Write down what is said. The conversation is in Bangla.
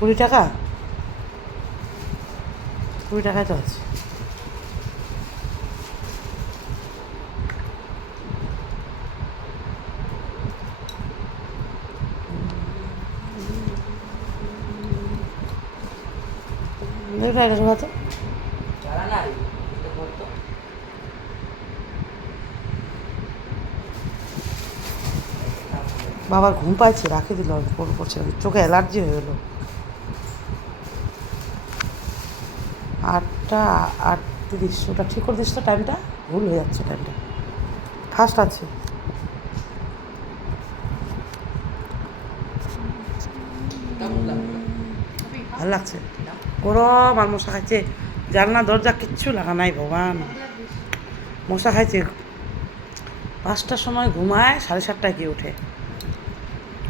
20 টাকা? 20 টাকায় তো আছে। এটা ঢোকা তো। বাবার ঘুম পাচ্ছে, রাখে দিল, আমি ফোন করছিলাম, চোখে অ্যালার্জি হয়ে গেলো। 8টা 38, ওটা ঠিক করে দিস তো, টাইমটা ভুল হয়ে যাচ্ছে, টাইমটা ফার্স্ট আছে। ভালো লাগছে, গরম, আর মশা খাইছে, জানলা দরজা কিচ্ছু লাগা নাই, ভগবান মশা খাইছে। 5টার সময় ঘুমায়, 7:30টায় গিয়ে ওঠে।